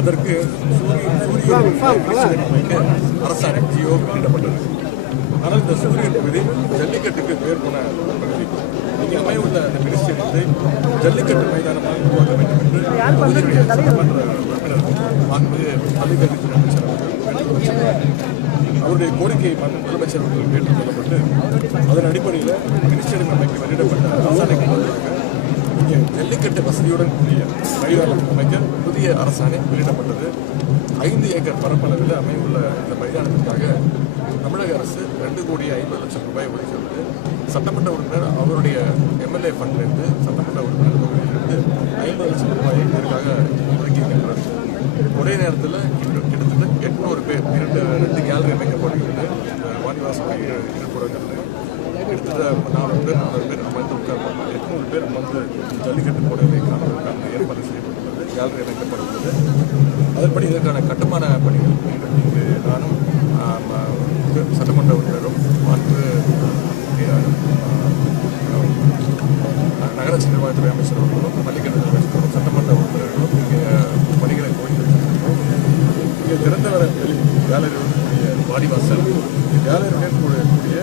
அதற்கு சூரிய அரசாணை ஜியோ வெளியிடப்பட்டது ஆனால் இந்த சூரியன் பகுதி ஜல்லிக்கட்டுக்கு பேர் போன பகுதி. இங்கே அமையவுள்ள அந்த மினிஸ்டரியத்தை ஜல்லிக்கட்டு மைதானமாக உருவாக்க வேண்டும் என்று பகுதியுடைய சட்டமன்ற உறுப்பினர் மாண்புமிகு பள்ளிக்கல்வித்துறை அமைச்சர். அவருடைய கோரிக்கையை மாண்பு முதலமைச்சர் அவர்கள் ஏற்றுக்கொள்ளப்பட்டு அதன் அடிப்படையில் மினிஸ்டரியம் அமைக்க வெளியிடப்பட்ட அரசாணைக்கு இங்கே ஜல்லிக்கட்டு வசதியுடன் கூடிய மைதானம் அமைக்க மத்திய அரசாணை வெளியிடப்பட்டது. ஐந்து ஏக்கர் பரப்பளவில் அமைந்துள்ள இந்த மைதானத்திற்காக தமிழக அரசு ரெண்டு கோடி ஐம்பது லட்சம் ரூபாய் ஒதுக்கியுள்ளது. சட்டமன்ற உறுப்பினர் அவருடைய எம்எல்ஏ ஃபண்டிலிருந்து சட்டமன்ற உறுப்பினர் தொகுதியிலிருந்து ஐம்பது லட்சம் ரூபாயை இதற்காக ஒதுக்கியிருக்கின்றார் ஒரே நேரத்தில் கிட்டத்தட்ட எட்நூறு பேர் இரண்டு ரெண்டு கேலரி அமைக்கப்படுகிறது வாணிவாசம் இருப்புறங்கிறது கிட்டத்தட்ட நாலு பேர் நாலு பேர் அமர்ந்து உட்கார்ப்பாங்க எட்நூறு பேர் அமர்ந்து ஜல்லிக்கட்டு போடுவதை காண்பதற்கான கேலரி அமைக்கப்படுகிறது அதன்படி இதற்கான கட்டுமான பணிகள் இங்கு நானும் சட்டமன்ற உறுப்பினரும் மாற்று நகராட்சி நிர்வாகத்துறை அமைச்சர் அவர்களும் பள்ளிக்கல்வி அமைச்சர்களும் சட்டமன்ற உறுப்பினர்களும் இங்கே பணிகளை துவங்கி இங்கே திறந்தவர வெளி வாடிவாசல் கேலரியுடன் கூடிய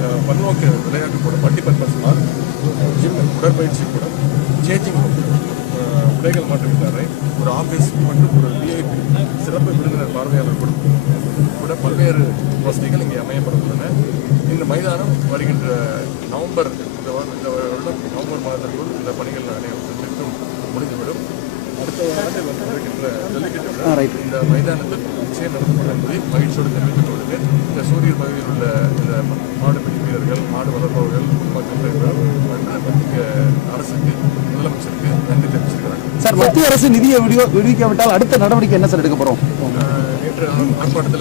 அஹ், பல்நோக்கு விளையாட்டு கூட மல்டிபர்பஸ் ஹால் ஜிம் உடற்பயிற்சி கூட சேஞ்சிங் ரூம் உடைகள் மாற்றும் ஒரு ஆஃபீஸ் மற்றும் ஒரு விஐபி சிறப்பு விருந்தினர் பார்வையாளர் கூட பல்வேறு வசதிகள் இங்கே அமையப்பட உள்ளன இந்த மைதானம் வருகின்ற நவம்பர் இந்த இந்த வருடம் நவம்பர் மாதத்திற்குள் இந்த பணிகள் அனைத்தும் முடிந்துவிடும். அடுத்த ஆண்டு வருகின்ற ஜல்லிக்கட்டு விழா இந்த மைதானத்தில் நிச்சயம் நடத்தப்படும் என்பதை மகிழ்ச்சியோடு தெரிவித்துக் கொள்கிறேன். இந்த சூரியன் பகுதியில் உள்ள இந்த மாடு பிடி வீரர்கள் மாடு வளர்ப்பவர்கள் மக்கள் மத்திய அரசு நிதியை விடுவி விடுவிக்காவிட்டால் அடுத்த நடவடிக்கை என்ன சார் எடுக்க போறோம் ஆஹ் நேற்று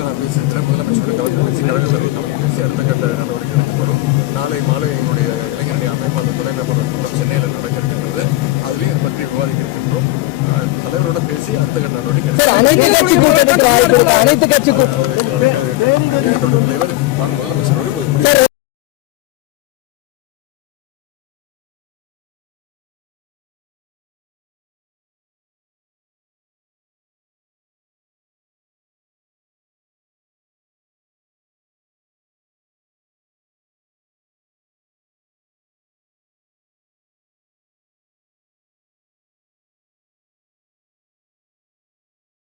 நான் பேசியிருக்கிறேன் முதலமைச்சர் கலந்து பேசி அடுத்த கட்ட நடவடிக்கை எடுக்கப்படும் நாளை மாலை எங்களுடைய இளைஞரணி அமைப்பாளர் துணைநபர் கூட்டம் சென்னையில் நடக்க இருக்கின்றது அதுலேயும் இதை பற்றி விவாதிக்க இருக்கின்றோம் தலைவரோட பேசி அடுத்த கட்ட நடவடிக்கை. அனைத்து கட்சி கூட்டத்துக்கு அனைத்து கட்சி கூட்டம் தலைவர் நான் முதலமைச்சரோட